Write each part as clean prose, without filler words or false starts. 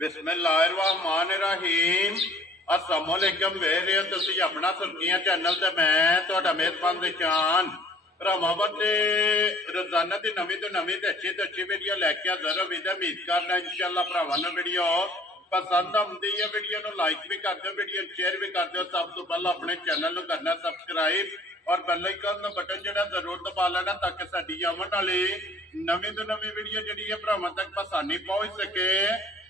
बिस्मिल्लाहिर्रहमानिर्रहीम। अस्सलामुअलैकुम वेरे तुसी अपना सुर्खियां चैनल ते मैं तुहाडा मेहरबान निशान भरावां ते रोजाना दी नवीं तो अच्छी वीडियो लैके हाज़र उम्मीद करना इंशाअल्लाह भरावां नूं वीडियो पसंद आउंदी है। वीडियो नूं लाइक भी कर दो, वीडियो शेयर भी कर दो। सब तो पहला अपने चैनल नूं करना सबसक्राइब और बेल आइकन बटन जिहड़ा जरूर दबा लेना ताकि साडी आउण वाली नवीं तो नवीं वीडियो जिहड़ी है भरावां तक आसानी पहुंच सके।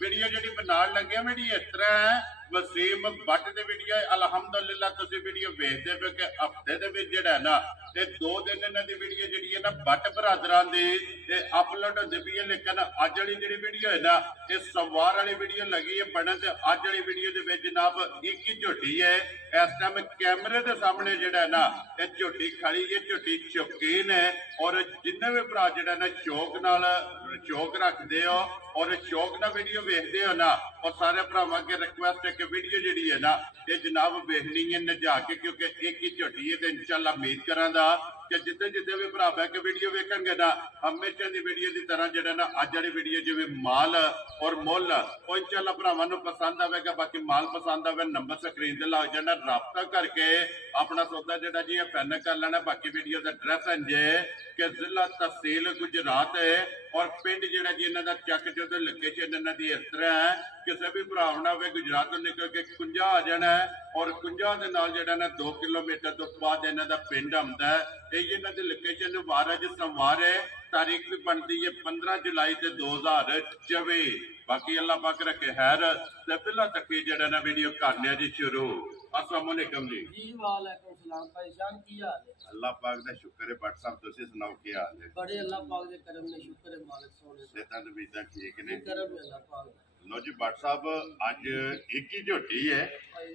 वीडियो जिहड़ी बनाउण लगे वीडियो इस तरह है, वसीम भट्ट दी वीडियो अलहमदुलिल्लाह तुसीं वीडियो वेखदे पे कि हफ्ते दे विच जिहड़ा है ना ते 2 दिन इन्हां दी वीडियो जिहड़ी है ना भट्ट बरादरां दी ते अपलोड होंदी पई है। लेकिन अज वाली जिहड़ी वीडियो है ना ये सोमवार वाली वीडियो लगी है बनन ते अज वाली वीडियो दे विच जनाब एक ही झोटी है। इस टाइम कैमरे के सामने जिहड़ा है ना ये झोटी खड़ी है, झोटी शौकीन है और जिन्ने भी भरा जिहड़ा ना शौक रखते हो और शौक नाल वीडियो वेखदे हो ना और सारे भरावां अगे रिक्वेस्ट है कि वीडियो जिहड़ी है ना ये जनाब वेखनी है नजा के, क्योंकि एक ही झोटी है तो इंशाअल्लाह उम्मीद करांगा कि जिते जिते भी भरा बह के वीडियो वेखणगे ना हमेशा की वीडियो की तरह जिहड़ा ना अज वाली वीडियो जिवें माल और मुल वो इंशाअल्लाह भरावां नूं पसंद आवेगा। बाकी माल पसंद आवे नंबर स्क्रीन ते लग जाना, राबता करके अपना सौदा जिहड़ा जी फाइनल कर लेना। बाकी वीडियो का एड्रैस है कि जिला तहसील गुजरात है और पिंड जिहड़ा जी इन्हां दा चक जो लोकेशन इन्हां दी इस तरह है। किसी भी भरा ना होवे गुजरात तो निकल के कुंजा आ जाना है और कुंजा दे नाल जिहड़ा ना 2 किलोमीटर तो बाद इन्हां दा पिंड आउंदा है। ये इन्हां दी लोकेशन वारज संवार है। तारीख भी बनती है 15 जुलाई 2024। बाकी अल्लाह पाक रखे खैर ते पहला तक जिहड़ा ना वीडियो करने जी शुरू। अस्सलाम वालेकुम जी। वालेकुम सलाम भाई जान, की हाल है? अल्लाह पाक दा शुक्र है। भट्ट साहब तुसीं सुनाओ की हाल है? बड़े अल्लाह पाक दे करम ने शुक्र है मालिक सोने दा। सेहतां तबीयतां ठीक ने? करम है अल्लाह पाक दा। लो जी भट्ट साहब अज एक ही झोटी है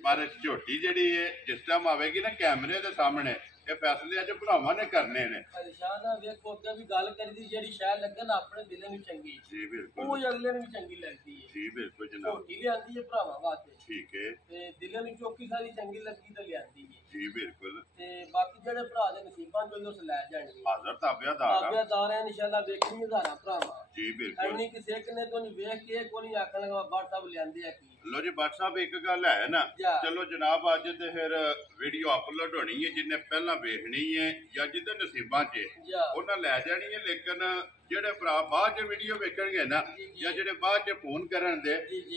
पर झोटी जिहड़ी है जिस टाइम आवेगी ना कैमरे दे सामने ये फैसले अज भरावां ने करने ने। परेशान है वेखो अगे भी गल करी दी जेड़ी शायद लगे ना अपने दिले नु चंगी जी बिल्कुल वो अगले नु चंगी लगदी है। जी बिल्कुल जनाब झोटी लियांदी है भरावां वास्ते ठीक है ते दिले नु चौकी सारी चंगी लगी ते लियांदी है जी बिल्कुल ते बाकी जेड़े भरा दे नसीबां जो उस ले जाणगे हाजर ताबियादार ताबियादार है इंशाल्लाह वेखनी हज़ारां भरावां जी बिल्कुल एनी किसे ने तो नहीं वेख के कोई आखण लगा बात साहब लियांदे है की। लो जी भट्ट साहब एक गल है ना चलो जनाब अज तो फिर वीडियो अपलोड होनी है जिन्हें पहला वेखनी है या जिदे नसीबां च उन्हें लै जानी है। लेकिन जेडे भरा बाद च वीडियो वेखणगे ना या जेडे बाद च फोन करन दे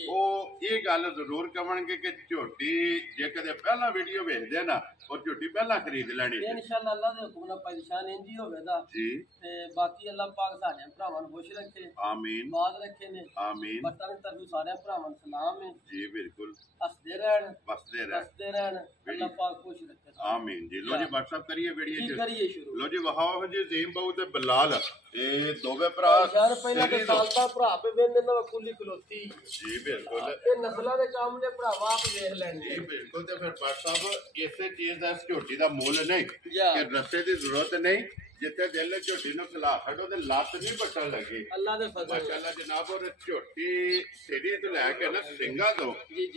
वो ये गल जरूर कवणगे कि झोटी जे कदे पहला वीडियो वेखदे ना और झोटी पहला खरीद लैनी इंशाअल्लाह अल्लाह दे हुक्म नाल परेशान इंज ही होवेगा जी ते बाकी अल्लाह पाक साडे भरावां नूं खुश रखे आमीन बाद रखे ने आमीन। बट्टां दी तरफ सारे भरावां नूं सलाम है जी बिल्कुल हसदे रहन बसदे रहन अल्लाह पाक खुश रखे आमीन जी। लो जी भट्ट साहब करिए वीडियो करिए शुरू। लो जी वहाओ जी ज़ीम बहु ते बिलाल ये दोवे भरा यार पहला तो सालता भरा पे वेंदे ना खुली खलोती जी बिल्कुल ये नस्लां दे काम ने भरावा आप देख लेंगे जी बिल्कुल। तो फिर भट्ट साहब इसे चीज दा झोटी दा मुल नहीं या कि रस्ते दी जरूरत नहीं जिथे दिल झोटी नु खिला छड़ो ते लत नहीं बटन लगी अल्लाह दे फजल माशाअल्लाह जनाब। और झोटी सिरी तो लैके ना सिंगा तो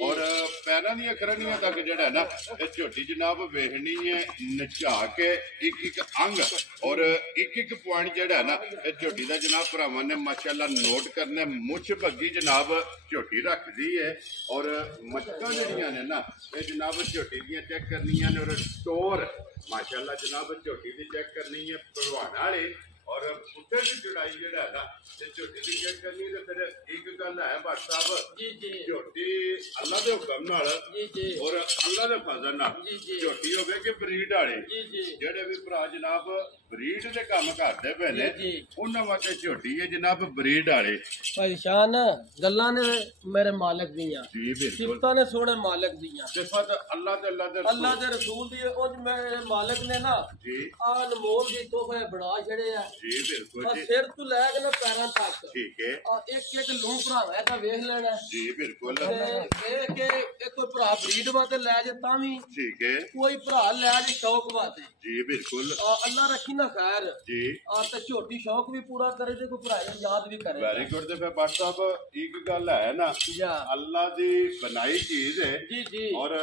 और पैरां दी खरनियां तक जेड़ा है ना ये झोटी जनाब वेखनी है नचा के एक एक अंग और एक एक पॉइंट जेड़ा है ना ये झोटी दा जनाब भरावां ने माशाअल्लाह नोट करने मुछ भगी जनाब झोटी रखदी है और मचकां जेहड़ियां ने ना ये जनाब झोटी दियां चेक करनियां ने और टोर माशाअल्लाह जनाब झोटी दी चेक करनी है भरवाण वाले और पुट्ठे की चढ़ाई जेड़ा है ना झोटी की चेक करनी है। फिर एक गल है भट्ट साहब जी जी झोटी अल्लाह के हुक्म नाल जी जी और अल्लाह के फजल नाल झोटी होवे कि ब्रीड वाले जी जी जेड़े भी भरा जनाब ब्रीड दे काम करदे पे ने उन्हां वास्ते झोटी है जनाब ब्रीड वाले। परेशान गल्लां ने मेरे मालिक दियां जी बिल्कुल सिफतां ने सोने मालिक दियां सिफत अल्लाह दे रसूल दी उज मेरे मालिक ने ना जी आ अनमोल दी तोहफे बड़ा छड़े आ जी बिल्कुल जी सिर तू लै के ना पैरां तक ठीक है और एक एक लूं भरावा दा वेख लेना जी बिल्कुल एक कोई भरा ब्रीड वास्ते लै जे तां भी ठीक है कोई भरा लै जे शौक वास्ते जी बिल्कुल अल्लाह रखी ना खैर जी ते झोटी शौक भी पूरा करे ते कोई भरा याद भी करे। Very good. ते फिर भट्ट साहब एक गल है ना अल्लाह दी बनाई चीज है जी जी और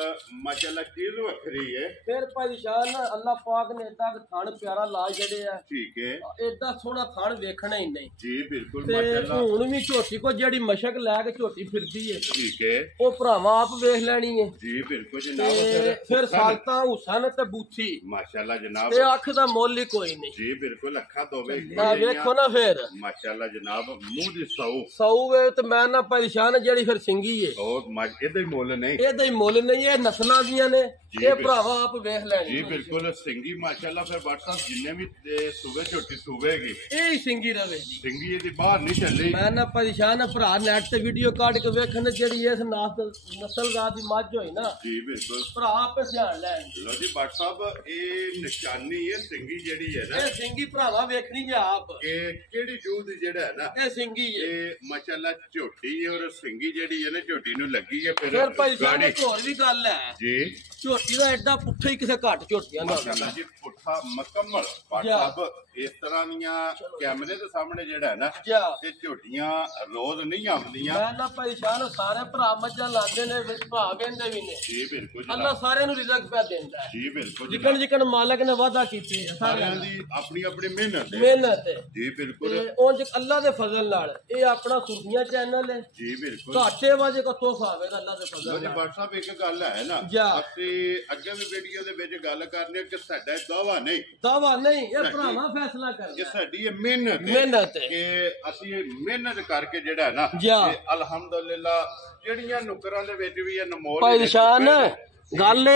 माशाल्लाह चीज वखरी है। फिर परेशान अल्लाह पाक ने तक थान प्यारा ला छड़े है ठीक है ਏਡਾ ਸੋਹਣਾ ਥਣ ਵੇਖਣਾ ਹੀ ਨਹੀਂ ਜੀ ਬਿਲਕੁਲ ਤੇ ਮਾਸ਼ਾਅੱਲਾ ਹੁਣ ਵੀ ਝੋਟੀ ਕੋ ਜਿਹੜੀ ਮਸ਼ਕ ਲੈ ਕੇ ਝੋਟੀ ਫਿਰਦੀ ਏ ਠੀਕ ਹੈ ਉਹ ਭਰਾਵਾਂ ਆਪ ਵੇਖ ਲੈਣੀ ਏ ਜੀ ਬਿਲकुल ਤੇ जनाब ਫਿਰ ਸਾਲਤਾਂ ਹੁਸਨ ਤੇ ਬੂਥੀ माशाल्लाह जनाब ਤੇ ਅੱਖ ਦਾ ਮੁੱਲ ਹੀ ਕੋਈ ਨਹੀਂ जी बिल्कुल अखा दोवे ਨਾ ਵੇਖੋ ਨਾ ਫਿਰ माशाल्लाह जनाब मुंह दी सौ ਸੌ ਵੇ ਤੇ ਮੈਂ ਨਾ ਪਰੇਸ਼ਾਨ ਜਿਹੜੀ ਫਿਰ ਸਿੰਗੀ ਏ और ਇਹਦੇ ਮੁੱਲ ਨਹੀਂ ਇਹਦਾ ਹੀ ਮੁੱਲ ਨਹੀਂ ਇਹ ਨਸਲਾਂ ਦੀਆਂ ਨੇ ਇਹ ਭਰਾਵਾ ਆਪ ਵੇਖ जी ਲੈਣੀ बिल्कुल सिंगी माशाल्लाह फिर WhatsApp जिन्ने भी सूबे छोटी सूबेगी ਇਹ ਹੀ ਸਿੰਗੀ ਰਵੇ सिंगी ਇਹਦੀ ਬਾਹਰ ਨਹੀਂ ਚੱਲੀ ਮੈਂ ਨਾ ਪਰੇਸ਼ਾਨ ਆ ਭਰਾ ਨੈਟ ਤੇ ਵੀਡੀਓ ਕੱਢ ਕੇ ਵੇਖਣ ਜਿਹੜੀ ਇਸ ਨਸਲ ਦਾ ਦੀ ਮੱਝ ਹੋਈ ਨਾ जी बिल्कुल ਭਰਾ ਆਪੇ ਧਿਆਨ ਲੈਣ ਲੋ ਜੀ WhatsApp ਇਹ ਨਿਸ਼ਾਨੀ ਹੈ ਸਿੰਗੀ ਜਿਹੜੀ ਹੈ ਨਾ ਇਹ ਸਿੰਗੀ ਭਰਾਵਾ ਵੇਖਣੀ ਜੇ ਆਪ ਇਹ ਕਿਹੜੀ ਜੂਹ ਦੀ ਜਿਹੜਾ ਹੈ ਨਾ ਇਹ ਸਿੰਗੀ ਏ ਇਹ ਮਾਸ਼ਾਅੱਲਾ ਝੋਟੀ ਔਰ ਸਿੰਗੀ ਜਿਹੜੀ ਹੈ ਨਾ ਝੋਟੀ ਨੂੰ ਲੱਗੀ ਹੈ ਫਿਰ ਭਾਈ ਸਾਹਿਬ ਗਾੜੀ ਇੱਕ ਹੋਰ ਵੀ ਗੱਲ ਹੈ ਜੀ ਝੋਟੀ ਦਾ ਐਡਾ ਪੁੱਠਾ ਹੀ ਕਿਸੇ ਘੱਟ ਝੋਟੀਆਂ ਦਾ ਮਾਸ਼ਾਅੱਲਾ ਜੀ ਪੁੱਠਾ ਮੁਕੰਮਲ WhatsApp ਇਸ ਤਰ੍ਹਾਂ ਦੀਆਂ ਕੈਮਰੇ ਦੇ ਸਾਹਮਣੇ ਜਿਹੜਾ ਹੈ ਨਾ ਜਾ ਇਹ ਝੋਟੀਆਂ ਰੋਜ਼ ਨਹੀਂ ਆਉਂਦੀਆਂ ਮੈਂ ਨਾ ਪਰੇਸ਼ਾਨ ਸਾਰੇ ਭਰਾ ਮੱਝਾਂ ਲਾਉਂਦੇ ਨੇ ਵਿੱਚ ਭਾਅ ਕਹਿੰਦੇ ਵੀ ਨੇ ਜੀ ਬਿਲकुल ਅੱਲਾ ਜਨਾਬ ਸਾਰਿਆਂ ਨੂੰ ਰਿਜ਼ਕ ਪਿਆ ਦਿੰਦਾ ਹੈ ਜੀ ਬਿਲकुल ਜਿਕਣ ਜਿਕਣ ਮਾਲਕ ਨੇ ਵਾਅਦਾ ਕੀਤੇ ਆ ਸਾਰਿਆਂ ਸਾਰਿਆਂ ਦੀ ਆਪਣੀ ਆਪਣੀ ਮਿਹਨਤ ਹੈ ਮਿਹਨਤ ਹੈ ਜੀ ਬਿਲकुल ਤੇ ਉਂਝ ਅੱਲਾ ਦੇ ਫਜ਼ਲ ਨਾਲ ਇਹ ਆਪਣਾ ਖੁਫੀਆ ਚੈਨਲ ਹੈ ਜੀ ਬਿਲकुल ਘਾਟੇ ਵਜੇ ਕੋ ਤੋਹਫਾ ਆਵੇਗਾ ਅੱਲਾ ਦੇ ਫਜ਼ਲ ਲੋ ਜੀ ਨਾਲ WhatsApp ਇੱਕ ਗੱਲ ਹੈ ਨਾ ਜਾ। ਅਸੀਂ ਅੱਗੇ ਵੀ ਵੀਡੀਓ ਦੇ ਵਿੱਚ ਗੱਲ ਕਰਨੀ ਹੈ ਕਿ ਸਾਡਾ ਇਹ ਦਾਵਾ ਨਹੀਂ ਦਾਵਾ ਨਹੀਂ ਇਹ ਭਰਾਵਾਂ ਫੈਸਲਾ ਕਿ ਕਰਦਾ ਸਾਡੀ ਇਹ ਮਿਹਨਤ ਹੈ ਮਿਹਨਤ ਹੈ ਕਿ ਅਸੀਂ ਇਹ ਮਿਹਨਤ ਕਰਕੇ ਜਿਹੜਾ ਹੈ ਨਾ ਜਾ। ਇਹ ਅਲਹਮਦੁਲਿਲਾ ਜਿਹੜੀਆਂ ਨੁਕਰਾਂ ਦੇ ਵਿੱਚ ਵੀ ਇਹ ਅਨਮੋਲ ਭਾਈ ਨੇ ਨਿਸ਼ਾਨ ਚੁੱਕੇ ਨੇ। ਗੱਲ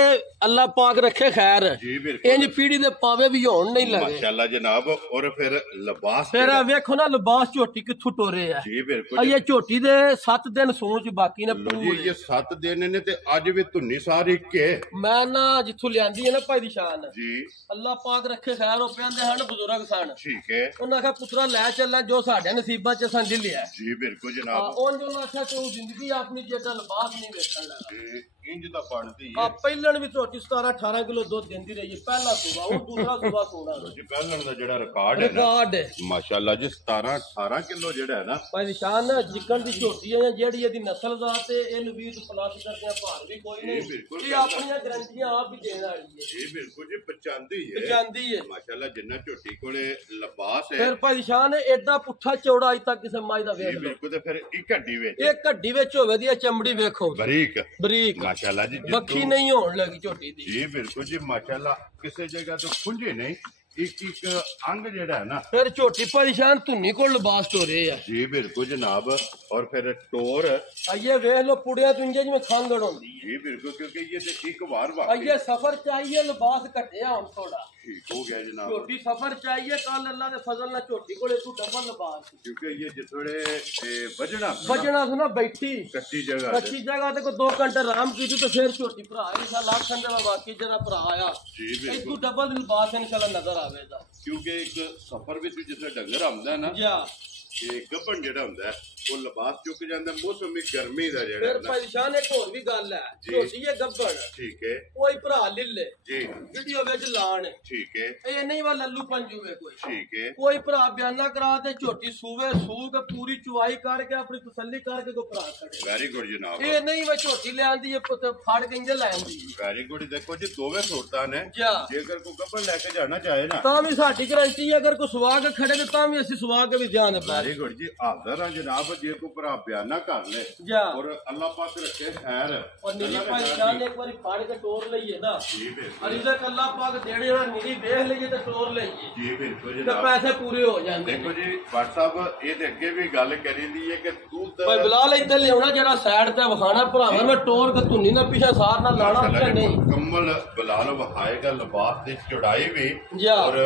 ਅੱਲਾ ਪਾਕ ਰੱਖੇ ਖੈਰ ਜੀ ਬਿਲकुल ਇੰਜ ਪੀੜੀ ਦੇ ਪਾਵੇ ਵੀ ਹੋਣ ਨਹੀਂ ਲੱਗੇ ਮਾਸ਼ਾਅੱਲਾ ਜਨਾਬ ਔਰ ਫਿਰ ਲਿਬਾਸ ਫਿਰ ਆ ਵੇਖੋ ਨਾ ਲਿਬਾਸ ਝੋਟੀ ਕਿੱਥੋਂ ਟੋਰੇ ਆ ਜੀ ਆ ਬਿਲकुल ਇਹ ਝੋਟੀ ਦੇ 7 ਦਿਨ ਸੂਣ ਚ ਬਾਕੀ ਨੇ ਲੋ ਜੀ ਪੂਰੇ ਇਹ 7 ਦਿਨ ਨੇ ਤੇ ਅੱਜ ਵੀ ਧੁੰਨੀ ਸਾਰੀ ਕੇ ਮੈਂ ਨਾ ਜਿੱਥੋਂ ਲਿਆਂਦੀ ਹੈ ਨਾ ਭਾਈ ਦੀ ਸ਼ਾਨ ਜੀ ਅੱਲਾ ਪਾਕ ਰੱਖੇ ਖੈਰ ਉਹ ਪਿਆਂਦੇ ਹਨ ਬਜ਼ੁਰਗ ਸਨ ਠੀਕ ਹੈ ਉਹਨਾਂ ਆਖਿਆ ਪੁੱਤਰਾ ਲੈ ਚੱਲਾਂ ਜੋ ਸਾਡੇ ਨਸੀਬਾਂ ਚ ਸਾਂ ਲਿਆ ਜੀ ਬਿਲकुल ਜਨਾਬ ਉਹਨਾਂ ਨੂੰ ਆਖਿਆ ਤੂੰ ਜ਼ਿੰਦਗੀ ਆਪਣੀ ਜਿਹੜਾ ਲਿਬਾਸ ਨਹੀਂ ਵੇਖਣ ਲੱਗਾ ਇਹ ਇੰਜ ਦਾ ਬਣਦੀ ਆ ਹੈ ਪਹਿਲਣ ਵੀ ਝੋਟੀ 17 18 ਕਿਲੋ ਦੁੱਧ ਦਿੰਦੀ ਰਹੀ ਹੈ ਪਹਿਲਾ ਸੂਬਾ ਉਹ ਦੂਸਰਾ ਸੂਬਾ ਸੋਣਾ ਜੀ ਪਹਿਲਾਂ ਦਾ ਜਿਹੜਾ ਰਿਕਾਰਡ ਹੈ ਨਾ ਰਿਕਾਰਡ ਹੈ ਮਾਸ਼ਾਅੱਲਾ ਜੀ 17 18 ਕਿਲੋ ਜਿਹੜਾ ਹੈ ਨਾ ਭਾਈ ਨਿਸ਼ਾਨ ਜਿੱਕਣ ਦੀ ਝੋਟੀ ਹੈ ਜਿਹੜੀ ਇਹਦੀ ਨਸਲ ਦਾ ਤੇ ਇਹਨੂੰ 20 ਪਲੱਸ ਕਰਦੇ ਭਾਰ ਵੀ ਕੋਈ ਇਹ ਨਹੀਂ ਬਿਲਕੁਲ ਇਹ ਆਪਣੀਆਂ ਗਰੰਟੀਆਂ ਆਪ ਵੀ ਦੇਣ ਵਾਲੀ ਹੈ ਇਹ ਬਿਲकुल ਜੀ ਪਛਾਂਦੀ ਹੈ ਜਾਂਦੀ ਹੈ ਮਾਸ਼ਾਅੱਲਾ ਜਿੰਨਾ ਝੋਟੀ ਕੋਲੇ ਲਿਬਾਸ ਹੈ ਫਿਰ ਭਾਈ ਨਿਸ਼ਾਨ ਐਡਾ ਪੁੱਠਾ ਚੌੜਾ ਅਜ ਤੱਕ ਕਿਸੇ ਮਾਈ ਦਾ ਇਹ ਵੇਖ ਲਓ ਬਿਲकुल ਤੇ ਫਿਰ ਇੱਕ ਹੱਡੀ ਵਿੱਚ ਇਹ ਘੱਡੀ ਵਿੱਚ ਹੋਵੇ ਦੀ ਚਮੜੀ ਵੇਖੋ ਬਰੀਕ ਬਰੀਕ ਮਾਸ਼ਾਅੱਲਾ ਜੀ ਬੱਖੀ ਨਹੀਂ ਹੋਣ ਲੱਗੀ ਝੋਟੀ ਦੀ ਜੀ ਬਿਲकुल ਜੀ ਮਾਸ਼ਾਅੱਲਾ ਕਿਸੇ ਜਗ੍ਹਾ ਤੋਂ ਖੁੰਝੇ ਨਹੀਂ ਇੱਕ ਇੱਕ ਅੰਗ ਜਿਹੜਾ ਹੈ ਨਾ ਫਿਰ ਝੋਟੀ ਪਰੇਸ਼ਾਨ ਧੁੰਨੀ ਕੋਲ ਲਿਬਾਸ ਟੋਰੇ ਆ ਜੀ ਬਿਲकुल ਜਨਾਬ ਔਰ ਫਿਰ ਟੋਰ ਆਈਏ ਵੇਖ ਲੋ ਪੁੜਿਆ ਤੋਂ ਇੰਜੇ ਜਿਵੇਂ ਖਾਂਗੜ ਹੁੰਦੀ ਜੀ ਬਿਲकुल क्योंकि ये तो एक बार आइए सफर चाहिए लिबास घटिया हम थोड़ा ठीक हो गया जनाब झोटी सफर चाहिए कल अल्लाह दे फजल ना झोटी कोले तू डबल लिबास क्योंकि ये जिसड़े बजना बजना सुना बैठी कच्ची जगह कच्ची जगह ते को 2 घंटे आराम की तो फिर झोटी भरा इंशाल्लाह लाख खंडे में बाकी जरा भरा आया जी तू बिल्कुल डबल लिबास इंशाल्लाह नजर आवेगा क्योंकि एक सफर में जिसने डंगर आंदा है ना जा ये गबन जेड़ा हुंदा है वो लिबास चुक जांदा मौसमी गर्मी दा जेड़ा फिर है ना परेशान एक और भी गल है जी। झोटी ये गब्बड़ ठीक है कोई भरा लिले जी वीडियो विच लाण ठीक है ये नहीं वा लल्लू पंजूवे कोई ठीक है कोई भरा बयाना करा ते झोटी सूवे सू के पूरी चुवाई करके अपनी तसल्ली करके को भरा करे वेरी गुड जनाब ये नहीं वा झोटी ले आंदी ये पुत फाड़ के इंजे ले आंदी वेरी गुड देखो जी दोवें सूरतां ने जा जेकर को गबन लेके जाना चाहे ना ਤਾਂ ਵੀ ਸਾਡੀ ਗਰੰਟੀ ਹੈ ਅਗਰ ਕੋਈ ਸਵਾ ਕੇ ਖੜੇ ਤੇ ਤਾਂ ਵੀ ਅਸੀਂ ਸਵਾ ਕੇ ਵੀ ਧਿਆਨ ਦੇ वेरी गुड जी हाजिर हां जनाब जे को भरा बयाना कर ले ਜਾ और अल्लाह पाक रखे खैर और नीली पहचान ने एक बारी फाड़ के टोर लईए ना जी बिल्कुल और इधर अल्लाह पाक देने वाला नीली देख लईए तो टोर लईए जी बिल्कुल ਤੇ जनाब ਪੈਸੇ ਪੂਰੇ ਹੋ ਜਾਂਦੇ देखो जी WhatsApp ਇਹ ਤੇ ਅੱਗੇ ਵੀ ਗੱਲ ਕਰੀ ਦੀ ਹੈ ਕਿ ਦੁੱਧ ਭਾਈ ਬਲਾਲ ਇੱਧਰ ਲਿਆਉਣਾ ਜਿਹੜਾ ਸਾਈਡ ਤੇ ਵਿਖਾਣਾ ਭਰਾਵਾਂ ਮੈਂ ਟੋਰ ਕੇ ਧੁੰਨੀ ਨਾ ਪਿਛਾ ਸਾਰ ਨਾਲ ਲਾਣਾ ਪਿਆ ਨਹੀਂ ਮੁਕੰਮਲ ਬਲਾਲ ਵਹਾਏਗਾ ਲਿਬਾਸ ਦੀ ਚੌੜਾਈ ਵੀ ਜਾ ਔਰ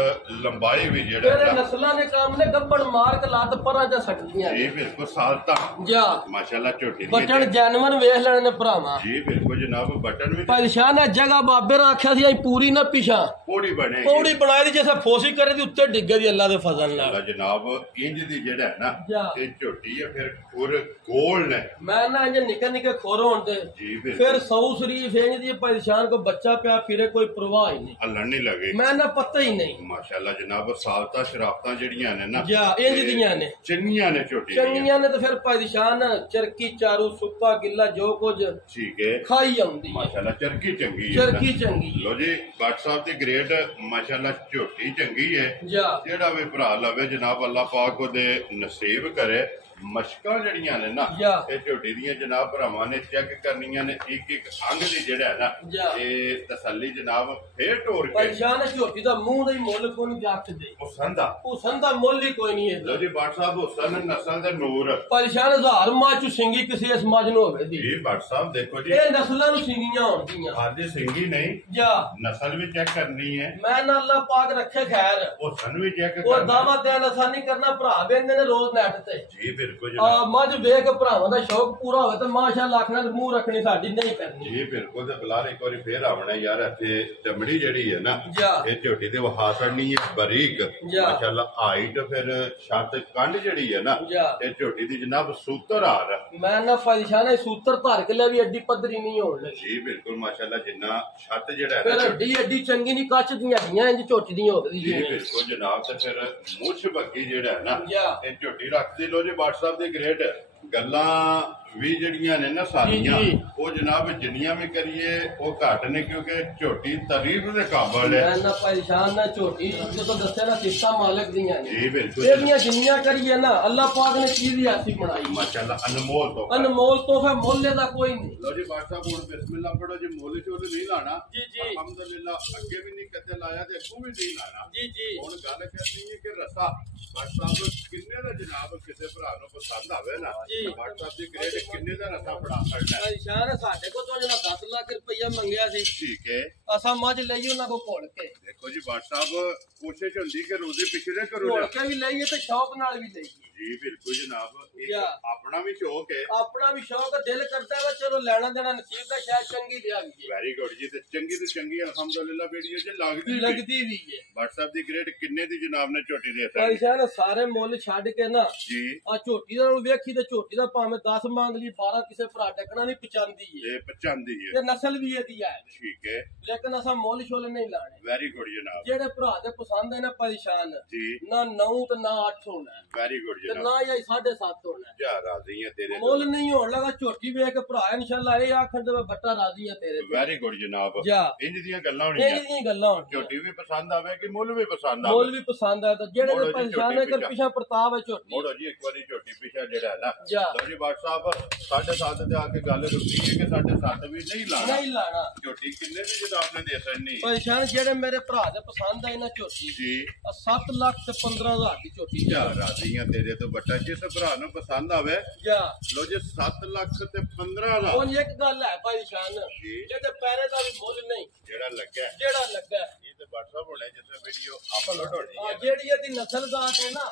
ਲੰਬਾਈ ਵੀ ਜਿਹੜਾ ਤੇਰੇ ਹੈ ਨਾ, ਨਸਲਾਂ ਦੇ ਕੰਮ ਨੇ ਗੱਬੜ ਮਾਰ ਕੇ ਲੱਤ ਪਰਾਂ ਜਾ ਸਕਦੀਆਂ ਜੀ ਬਿਲकुल ਸਾਲਤਾ ਜਾ ਮਾਸ਼ਾਅੱਲਾ ਝੋਟੀ ਦੀ ਬਟਨ ਜੈਨਵਨ ਵੇਖ ਲੈਣੇ ਨੇ ਭਰਾਵਾਂ ਜੀ ਬਿਲकुल ਜਨਾਬ ਬਟਨ ਵੀ ਪਰੇਸ਼ਾਨ ਹੈ ਜਗ੍ਹਾ ਬਾਬੇ ਨੇ ਆਖਿਆ ਸੀ ਅਸੀਂ ਪੂਰੀ ਨਾ ਪਿਛਾ ਪੌੜੀ ਬਣੇ ਪੌੜੀ ਬਣਾਈ ਦੀ ਜਿਵੇਂ ਫੋਸੀ ਕਰੇ ਦੀ ਉੱਤੇ ਡਿੱਗੇ ਦੀ ਅੱਲਾ ਦੇ ਫਜ਼ਲ ਨਾਲ ਜਨਾਬ ਇੰਜ ਦੀ ਜਿਹੜਾ ਹੈ ਨਾ ਜਾ ਇਹ ਝੋਟੀ ਹੈ ਫਿਰ ਖੁਰ ਗੋਲ ਨੇ ਮੈਂ ਨਾ ਇੰਜ ਨਿੱਕੇ ਨਿੱਕੇ ਖੋਰ ਹੋਣ ਤੇ ਜੀ ਬਿਲकुल ਫਿਰ ਸੌ ਸ਼ਰੀਫ ਇੰਜ ਦੀ ਪਰੇਸ਼ਾਨ ਕੋ ਬੱਚਾ ਪਿਆ ਫਿਰੇ ਕੋਈ ਪਰਵਾਹ ਹੀ ਨਹੀਂ ਹੱਲਣ ਨਹੀਂ ਲੱਗੇ ਮੈਂ ਨਾ ਪਤਾ ਹੀ ਨਹੀਂ ਮਾਸ਼ਾਅੱਲਾ ਜਨਾਬ ਸਾਲਤਾ ਸ਼ਰਾਫਤਾਂ ਜਿਹੜੀਆਂ ਨੇ ਨਾ ਜਾ ਇੰਜ ਦੀਆਂ ਨੇ ਚੰਗੀਆਂ ਨੇ ਝੋਟੀ ਚੰਗੀਆਂ ਨੇ ਤੇ ਫਿਰ ਪਾਦਸ਼ਾਹ ਨਾ ਚਰਕੀ ਚਾਰੂ ਸੁੱਕਾ ਗਿੱਲਾ ਜੋ ਕੁਝ ਠੀਕ ਹੈ ਖਾਈ ਆਉਂਦੀ ਮਾਸ਼ਾਅੱਲਾ ਚਰਕੀ ਚੰਗੀ ਹੈ ਚਰਕੀ ਚੰਗੀ ਲੋ ਜੀ ਬੱਟ ਸਾਹਿਬ ਦੀ ਗ੍ਰੇਡ ਮਾਸ਼ਾਅੱਲਾ ਝੋਟੀ ਚੰਗੀ ਹੈ ਜਿਹੜਾ ਵੀ ਭਰਾ ਲਵੇ ਜਨਾਬ ਅੱਲਾਹ ਪਾਕ ਉਹਦੇ ਨਸੀਬ ਕਰੇ ਮਸ਼ਕਾਂ ਜਿਹੜੀਆਂ ਨੇ ਨਾ ਇਹ ਝੋਟੀ ਦੀਆਂ ਜਨਾਬ ਭਰਾਵਾਂ ਨੇ ਚੈੱਕ ਕਰਨੀਆਂ ਨੇ ਇੱਕ ਇੱਕ ਅੰਗ ਦੀ ਜਿਹੜਾ ਹੈ ਨਾ ਇਹ ਤਸੱਲੀ ਜਨਾਬ ਫੇਰ ਢੋਰ ਕੇ ਪਾਦਸ਼ਾਹ ਨੇ ਝੋਟੀ ਦਾ ਮੂੰਹ ਦਾ ਹੀ ਮੁੱਲ ਕੋਈ ਨਹੀਂ ਜਾਖਦੇ ਹੁਸਨ ਦਾ ਮੁੱਲ ਹੀ ਕੋਈ ਨਹੀਂ ਹੈ ਲੋ ਜੀ ਬੱਟ ਸਾਹਿਬ ਹੁਸਨ ਨਸਲ ਦੇ ਨੂਰ ਪਾਦਸ਼ਾਹ ਨੇ ਹਜ਼ਾਰ ਮਾਂ ਚ ਸਿੰਗੀ ਕਿਸੇ ਇਸ ਮੱਝ ਨੂੰ ਹੋਵੇ ਦੀ ਜੀ ਬੱਟ ਸਾਹਿਬ ਦੇਖੋ ਜੀ ਇਹ ਨਸਲਾਂ ਨੂੰ ਸਿੰਗੀਆਂ ਹੋਣਗੀਆਂ ਅੱਜ ਸਿੰਗੀ ਨਹੀਂ ਨਸਲ ਵੀ ਚੈੱਕ ਕਰਨੀ ਹੈ ਮੈਂ ਨਾ ਅੱਲਾਹ ਪਾਕ ਰੱਖੇ ਖੈਰ ਹੁਸਨ ਵੀ ਚੈੱਕ ਕਰਨਾ ਉਹ ਦਾਵਾ ਤੇ ਨਸਾਨੀ ਕਰਨਾ ਭਰਾ ਵੇਂਦੇ ਨੇ ਰੋਜ਼ ਨੈਟ ਤੇ ਜੀ ਬਿਲਕੁਲ ਮੱਝ ਵੇਖ ਭਰਾਵਾਂ ਦਾ ਸ਼ੌਕ ਪੂਰਾ ਹੋਵੇ ਤੇ ਮਾਸ਼ਾਅੱਲਾ ਆਖਣਾ ਤੇ ਮੂੰਹ ਰੱਖਣੀ ਸਾਡੀ ਨਹੀਂ ਕਰਨੀ ਜੀ ਬਿਲਕੁਲ ਤੇ ਬਲਾਰ ਇੱਕ ਵਾਰੀ ਫੇਰ ਆਵਣਾ ਯਾਰ ਇੱਥੇ ਚਮੜੀ ਜਿਹੜੀ ਹੈ ਨਾ ਇਹ ਝੋਟੀ ਦੇ ਵਹਾ ਕਰਨੀ ਹੈ ਬਰੀਕ ਮਾਸ਼ਾਅੱਲਾ ਹਾਈਟ ਫਿਰ ਛੱਤ ਕੰਡ ਜਿਹੜੀ ਹੈ ਨਾ ਇਹ ਝੋਟੀ ਦੀ ਜਨਾਬ ਸੂਤਰ ਆ ਮੈਂ ਨਾ ਫਾਇਸ਼ਾਂ ਨੇ ਸੂਤਰ ਧਰ ਕੇ ਲਿਆ ਵੀ ਐਡੀ ਪੱਧਰੀ ਨਹੀਂ ਹੋਣ ਲੱਗੀ ਜੀ ਬਿਲਕੁਲ ਮਾਸ਼ਾਅੱਲਾ ਜਿੰਨਾ ਛੱਤ ਜਿਹੜਾ ਹੈ ਫਿਰ ਐਡੀ ਚੰਗੀ ਨਹੀਂ ਕੱਚ ਦੀਆਂ ਹੈਗੀਆਂ ਇੰਜ ਝੋਟੀ ਦੀਆਂ ਹੋ ਗਈ ਜੀ ਬਿਲਕੁਲ ਜਨਾਬ ਤੇ ਫਿਰ ਮੁੱਛ ਬੱਗੀ ਜਿਹੜਾ ਹੈ ਨਾ ਇਹ ਝੋਟੀ ਰੱਖਦੀ ਲੋ ਜੀ WhatsApp ਦੇ ਗ੍ਰੇਡ ਗੱਲਾਂ ਵੀ ਜਿਹੜੀਆਂ ਨੇ ਨਾ ਸਾਰੀਆਂ ਉਹ ਜਨਾਬ ਜਿੰਨੀਆਂ ਵੀ ਕਰੀਏ ਉਹ ਘੱਟ ਨੇ ਕਿਉਂਕਿ ਝੋਟੀ ਤਾਰੀਫ ਦੇ ਕਾਬਲ ਹੈ ਮੈਂ ਨਾ ਪਰੇਸ਼ਾਨ ਨਾ ਝੋਟੀ ਜਦੋਂ ਦੱਸਿਆ ਨਾ ਸਿਫਤਾਂ ਮਾਲਕ ਦੀਆਂ ਨੇ ਜੀ ਬਿਲਕੁਲ ਇਹਦੀਆਂ ਜਿੰਨੀਆਂ ਕਰੀਏ ਨਾ ਅੱਲਾਹ ਪਾਕ ਨੇ ਚੀਜ਼ ਹੀ ਐਸੀ ਬਣਾਈ ਮਾਸ਼ਾਅੱਲਾ ਅਨਮੋਲ ਤੋਹਫਾ ਮੁੱਲ ਦਾ ਕੋਈ ਨਹੀਂ ਲੋ ਜੀ WhatsApp ਹੁਣ ਬਿਸਮਿਲ੍ਲਾ ਪੜੋ ਜੀ ਮੁੱਲ ਚੋਲ ਨਹੀਂ ਲਾਣਾ ਅਲਹਮਦੁਲਿਲਾ ਅੱਗੇ ਵੀ ਨਹੀਂ ਕਦੇ ਲਾਇਆ ਤੇ ਅੱਗੋਂ ਵੀ ਨਹੀਂ ਲਾਣਾ ਹੁਣ ਗੱਲ ਕਰਨੀ ਹੈ ਕਿ ਰਸਾ WhatsApp ਕਿੰਨੇ ਦਾ ਜਨਾਬ ਕਿਸੇ ਭਰਾ ਨੂੰ ਪਸੰਦ ਆਵੇ ਨਾ WhatsApp ਦੀ ਗ੍ਰੇਡ ਕਿੰਨੇ ਦਾ ਰਸਾ ਫੜਾ ਸਕਦਾ ਹੈ ਇਸ਼ਾਰਾ ਸਾਡੇ ਕੋਲ ਤੋਂ ਜਿਹੜਾ 10 ਲੱਖ ਰੁਪਈਆ ਮੰਗਿਆ ਸੀ ਠੀਕ ਹੈ ਅਸਾਂ ਮੱਝ ਲਈ ਉਹਨਾਂ ਕੋ ਭੁੱਲ ਕੇ ਦੇਖੋ ਜੀ WhatsApp ਕੋਸ਼ਿਸ਼ ਹੁੰਦੀ ਕਿ ਰੋਜ਼ੇ ਪਿਛਲੇ ਕਰੋ ਭੁੱਲ ਕੇ ਵੀ ਲਈਏ ਤੇ ਸ਼ੌਕ ਨਾਲ ਵੀ ਲਈਏ ਜੀ ਬਿਲਕੁਲ ਜਨਾਬ ਆਪਣਾ ਵੀ ਸ਼ੌਕ ਹੈ ਆਪਣਾ ਵੀ ਸ਼ੌਕ ਦਿਲ ਕਰਦਾ ਵਾ ਚਲੋ ਲੈਣਾ ਦੇਣਾ ਨਸੀਬ ਦਾ ਸ਼ਾਇਦ ਚੰਗੀ ਲਿਆ ਵੀ ਵੈਰੀ ਗੁੱਡ ਜੀ ਤੇ ਚੰਗੀ ਤੋਂ ਚੰਗੀ ਅਲਹਮਦੁਲਿਲਾ ਵੀਡੀਓ ਚ ਲੱਗਦੀ ਵੀ ਹੈ WhatsApp ਦੀ ਗ੍ਰੇਡ ਕਿੰਨੇ ਦੀ ਜਨਾਬ ਨੇ ਝੋਟੀ ਦੇ ਭਾਈ ਸਾਹਿਬ ਸਾਰੇ ਮੁੱਲ ਛੱਡ ਕੇ ਨਾ ਜੀ ਆ ਝੋਟੀ ਦਾ ਵੇਖੀ ਤੇ ਝੋਟੀ ਦਾ ਭਾਵੇਂ 10 ਮੰਗ ਲਈ 12 ਕਿਸੇ ਭਰਾ ਟੱਕਣਾ ਨਹੀਂ ਪਚਾਂਦੀ ਹੈ ਇਹ ਪਚਾਂਦੀ ਹੈ ਤੇ ਨਸਲ ਵੀ ਇਹਦੀ ਹੈ ਠੀਕ ਹੈ ਲੇਕਿਨ ਅਸਾਂ ਮੁੱਲ ਛੋਲੇ ਨਹੀਂ ਲਾਣੇ ਵੈਰੀ ਗੁੱਡ ਜਨਾਬ ਜਿਹੜੇ ਭਰਾ ਦੇ ਪਸੰਦ ਹੈ ਨਾ ਪਰੇਸ਼ਾਨ ਜੀ ਨਾ 9 ਤੇ ਨਾ 8 ਹੋਣਾ ਵੈਰੀ ਗੁੱਡ ਜਨਾਬ ਤੇ ਨਾ ਹੀ 7.5 ਹੋਣਾ ਜਾ ਰਾਜ਼ੀ ਹੈ ਤੇਰੇ ਮੁੱਲ ਨਹੀਂ ਹੋਣ ਲਗਾ ਝੋਟੀ ਵੇਖ ਕੇ ਭਰਾ ਇਨਸ਼ਾਅੱਲਾ ਇਹ ਆਖਣ ਤੇ ਬੱਟਾ ਰਾਜ਼ੀ ਹੈ ਤੇਰੇ ਵੈਰੀ ਗੁੱਡ ਜਨਾਬ ਇੰਜ ਦੀਆਂ ਗੱਲਾਂ ਹੋਣੀਆਂ ਇੰਜ ਦੀਆਂ ਗੱਲਾਂ ਹੋਣੀਆਂ ਝੋਟੀ ਵੀ ਪਸੰਦ ਆਵੇ ਕਿ ਮੁੱਲ ਵੀ ਪਸੰਦ ਆਵੇ ਮੁੱਲ ਵੀ ਪਸੰਦ ਆ ਤਾਂ ਜਿਹੜੇ ਪਰੇਸ਼ਾਨ ਹੈ ਕਿ ਪਿਛਾ ਪ੍ਰਤਾਪ ਹੈ ਝੋਟੀ ਮੋੜੋ ਜੀ ਇੱਕ ਵਾਰੀ ਝੋਟੀ ਪਿਛਾ ਜਿਹੜਾ ਹੈ ਨਾ ਲਓ ਜੀ WhatsApp 7.5 ਤੇ ਆ ਕੇ ਗੱਲ ਰੁਕੀ ਹੈ ਕਿ 7.5 ਵੀ ਨਹੀਂ ਲਾਣਾ ਝੋਟੀ ਕਿੰਨੇ ਦੀ ਜਨਾਬ ਨੇ ਦੇ ਸਕਣੀ ਪਰੇਸ਼ਾਨ ਜਿਹੜੇ ਮੇਰੇ ਭਰਾ ਦੇ ਪਸੰਦ ਆਏ ਨਾ ਝੋਟੀ ਜੀ 7 ਲੱਖ ਤੇ 15,000 ਦੀ ਝੋਟੀ ਜਾ ਰਾਜ਼ੀਆਂ ਤੇਰੇ ਤੋਂ ਬੱਟਾ ਜਿਸ ਭਰਾ ਨੂੰ ਪਸੰਦ ਆਵੇ ਲੋ ਜੀ 7 ਲੱਖ ਤੇ 15,000 ਉਹ ਇੱਕ ਗੱਲ ਹੈ ਪਰੇਸ਼ਾਨ ਜਿਹਦੇ ਪੈਰੇ ਦਾ ਵੀ ਮੁੱਲ ਨਹੀਂ ਜਿਹੜਾ ਲੱਗਾ ਇਹ ਤੇ WhatsApp ਹੋਣਾ ਜਿਸ ਵੀਡੀਓ ਅਪਲੋਡ ਹੋਣੀ ਹੈ ਜਿਹੜੀ ਇਹਦੀ ਨਸਲ ਜ਼ਾਤ ਹੈ ਨਾ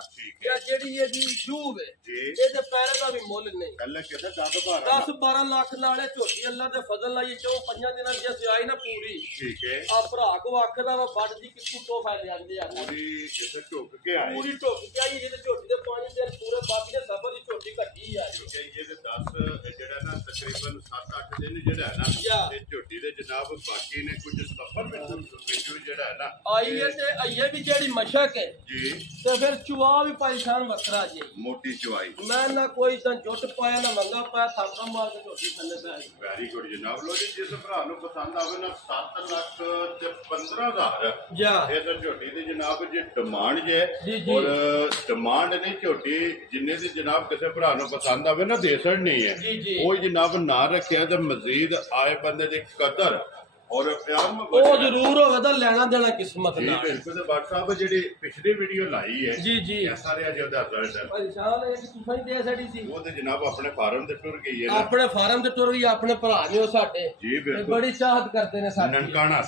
ਜਾਂ ਜਿਹੜੀ ਇਹਦੀ ਸ਼ੂਬ ਹੈ ਇਹਦੇ ਪੈਰੇ ਦਾ ਵੀ ਮੁੱਲ ਨਹੀਂ ਕੱਲੇ ਕਿਤੇ 10-12 ਲੱਖ ਨਾਲੇ ਝੋਟੀ ਅੱਲਾ ਦੇ ਫਜ਼ਲ ਨਾਲ ਚੋਂ 5 ਦਿਨਾਂ ਦੀ ਅਸੀਂ ਆਈ ਨਾ ਪੂਰੀ ਠੀਕ ਹੈ ਆ ਭਰਾ ਕੋ ਆਖਦਾ ਵਾ ਵੱਡ ਦੀ ਕਿੱਥੋਂ ਤੋਹਫਾ ਲਿਆਂਦੇ ਆ ਪੂਰੀ ਕਿਸੇ ਝੁੱਕ ਕੇ ਆਈ ਪੂਰੀ ਝੁੱਕ ਕੇ ਆਈ ਜਿਹਦੇ ਝੋਟੀ ਦੇ 5 ਦਿਨ ਪੂਰੇ ਬਾਕੀ ਦੇ ਸਫਰ ਦੀ ਝੋਟੀ ਘੱਟੀ ਆ ਇਹਦੇ 10 ਜਿਹੜਾ ਨਾ ਤਕਰੀਬਨ 7-8 ਦਿਨ ਜਿਹੜਾ ਹੈ ਨਾ ਇਹ ਝੋਟੀ ਦੇ ਜਨਾਬ ਬਾਕੀ ਨੇ ਕੁਝ ਸਫਰ ਵਿੱਚ ਜਿਹੜਾ ਹੈ ਨਾ ਆਈ ਹੈ ਤੇ ਆਈਏ ਵੀ ਜਿਹੜੀ ਮਸ਼ਕ ਹੈ ਜੀ ਤੇ ਫਿਰ ਚੁਆ ਵੀ ਪਰੇਸ਼ਾਨ ਵੱਖਰਾ ਜੀ ਮੋਟੀ ਚੁਆਈ ਮੈਂ ਨਾ ਕੋਈ ਤਾਂ ਜੁੱਟ ਪਾਇਆ ਨਾ ਮੰਗਾ ਪਾਇਆ ਥਾਪਾ ਮਾਰ ਕੇ ਝੋਟੀ ਥੱਲੇ ਪੈ ਗਈ ਵੈਰੀ ਗੁੱਡ ਜਨਾਬ ਲੋ ਜੀ ਜਿਸ ਭਰਾ ਨੂੰ ਪਸੰਦ ਆਵੇ ਨਾ 7 ਲੱਖ ਤੇ 15,000 ਇਹ ਤਾਂ ਝੋਟੀ ਦੀ ਜਨਾਬ ਜੇ ਡਿਮਾਂਡ ਜੇ ਔਰ ਡਿਮਾਂਡ ਨਹੀਂ ਝੋਟੀ ਜਿੰਨੇ ਦੀ ਜਨਾਬ ਕਿਸੇ ਭਰਾ ਨੂੰ ਪਸੰਦ ਆਵੇ ਨਾ ਦੇ ਸਕਣੀ ਹੈ ਉਹ ਜਨਾਬ ਨਾ ਰੱਖਿਆ ਤੇ ਮਜ਼ੀਦ ਆਏ ਬੰਦੇ ਦੀ ਕਦਰ ਔਰ ਪਿਆਰ ਮੁਹੱਬਤ ਉਹ ਜ਼ਰੂਰ ਹੋਵੇ ਤਾਂ ਲੈਣਾ ਦੇਣਾ ਕਿਸਮਤ ਨਾਲ ਜੀ ਬਿਲਕੁਲ ਤੇ WhatsApp ਜਿਹੜੀ ਪਿਛਲੀ ਵੀਡੀਓ ਲਾਈ ਹੈ ਜੀ ਇਹ ਸਾਰੇ ਅਜੇ ਉਹਦਾ ਰਿਜ਼ਲਟ ਹੈ ਪਰੇਸ਼ਾਨ ਹੈ ਕਿ ਤੁਸੀਂ ਦੇ ਸਾਡੀ ਸੀ ਉਹ ਤੇ ਜਨਾਬ ਆਪਣੇ ਫਾਰਮ ਤੇ ਟੁਰ ਗਈ ਹੈ ਆਪਣੇ ਫਾਰਮ ਤੇ ਟੁਰ ਗਈ ਆਪਣੇ ਭਰਾ ਨੇ ਉਹ ਸਾਡੇ ਜੀ ਬਿਲਕੁਲ ਬੜੀ ਚਾਹਤ ਕਰਦੇ ਨੇ ਸਾਡੇ ਨਨਕਾਣਾ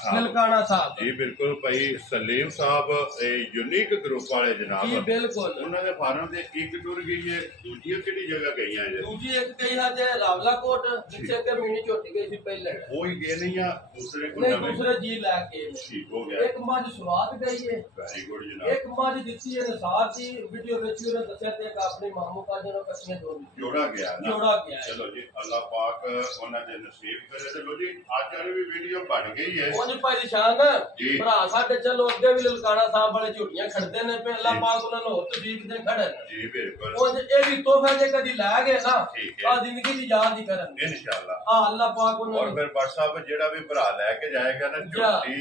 ਸਾਹਿਬ ਜੀ ਬਿਲਕੁਲ ਭਾਈ ਸਲੀਮ ਸਾਹਿਬ ਇਹ ਯੂਨੀਕ ਗਰੁੱਪ ਵਾਲੇ ਜਨਾਬ ਜੀ ਬਿਲਕੁਲ ਉਹਨਾਂ ਦੇ ਫਾਰਮ ਤੇ ਇੱਕ ਟੁਰ ਗਈ ਹੈ ਦੂਜੀ ਕਿਹੜੀ ਜਗ੍ਹਾ ਗਈਆਂ ਜੀ ਦੂਜੀ ਇੱਕ ਗਈ ਹੈ ਜੇ ਰਾਵਲਾ ਕੋਟ ਜਿੱਥੇ ਕਿ ਮੀਨੀ ਝੋਟੀ ਗਈ ਸੀ ਪਹਿਲੇ ਉਹ ਹੀ ਗਏ ਨਹੀਂ ਆ दूसरे को नहीं नवे दूसरे जी लैके ठीक हो गया एक मज स्वाद गई है वेरी गुड जनाब एक मज दिखी है निसार की वीडियो बेची उन्हें दसिया ते एक अपने मामू का जो कसियां दो जोड़ा गया ना जोड़ा गया है चलो जी अल्लाह पाक उन्हें दे नसीब करे चलो जी आज वाली भी वीडियो बन गई है ਉਹ ਜੀ ਭਾਈ ਨਿਸ਼ਾਨ ਜੀ। ਭਰਾ ਸਾਡੇ ਚਲੋ ਅੱਗੇ ਵੀ ਲਲਕਾਣਾ ਸਾਹਿਬ ਵਾਲੇ ਝੂਟੀਆਂ ਖੜਦੇ ਨੇ ਪੇ ਅੱਲਾਹ ਪਾਕ ਉਹਨਾਂ ਨੂੰ ਹੋਰ ਤਸੀਬ ਦੇ ਖੜੇ जी बिल्कुल ਉਹ ਜੇ ਇਹ ਵੀ ਤੋਹਫਾ ਜੇ ਕਦੀ ਲੈ ਗਏ ਨਾ ਠੀਕ ਹੈ। ਆ ਜ਼ਿੰਦਗੀ ਦੀ ਯਾਦ ਹੀ ਕਰਨ इंशाल्लाह ਆ ਅੱਲਾਹ ਪਾਕ और ਉਹਨਾਂ ਨੂੰ फिर व्हाट्सएप जेड़ा भी भरा लेके जाएगा ना जा। झूठी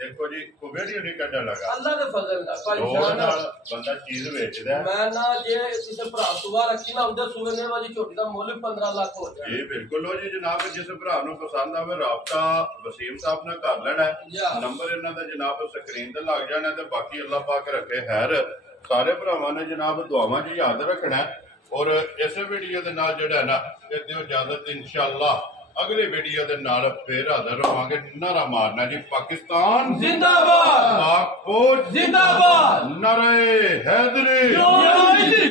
देखो जी कोई वीडियो नहीं कढ़न लगा ਅੱਲਾਹ ਦੇ ਫਜ਼ਲ ਨਾਲ ਭਾਈ दो ਨਿਸ਼ਾਨ नाल बंदा चीज बेचदा है ਮੈਂ ਨਾ ਜੇ ਕਿਸੇ ਭਰਾ ਸੁਵਾ ਰੱਖੀ ਨਾ ਉਹਦੇ ਸੂਏ ਨੇ ਵਾਲੀ ਝੋਟੀ ਦਾ ਮੁੱਲ 15 ਲੱਖ ਹੋ ਜਾਏ जी बिल्कुल लो जी जनाब जिस भरा ਨੂੰ ਪਸੰਦ ਆਵੇ ਰਾਬਤਾ ਵਸੀਮ ਸਾਹਿਬ ਨਾਲ ਕਰ ਲੈਣਾ ਜਾ। ਨੰਬਰ ਇਹਨਾਂ ਦਾ ਜਨਾਬ ਸਕਰੀਨ ਤੇ ਲੱਗ ਜਾਣਾ ਤੇ ਬਾਕੀ ਅੱਲਾਹ ਪਾਕ ਰੱਖੇ ਖੈਰ ਸਾਰੇ ਭਰਾਵਾਂ ਨੇ ਜਨਾਬ ਦੁਆਵਾਂ 'ਚ ਯਾਦ ਰੱਖਣਾ ਔਰ ਇਸੇ ਵੀਡੀਓ ਦੇ ਨਾਲ ਜਿਹੜਾ ਨਾ ਇਹ ਦਿਓ ਇਜਾਜ਼ਤ ਇਨਸ਼ਾਅੱਲਾ ਅਗਲੇ ਵੀਡੀਓ ਦੇ ਨਾਲ ਫੇਰ ਹਾਜ਼ਰ ਹੋਵਾਂਗੇ ਨਾਰਾ ਮਾਰਨਾ ਜੀ ਪਾਕਿਸਤਾਨ ਜ਼ਿੰਦਾਬਾਦ ਪਾਕ ਫੌਜ ਜ਼ਿੰਦਾਬਾਦ ਨਾਰੇ ਹੈਦਰੀ ਜੋਈ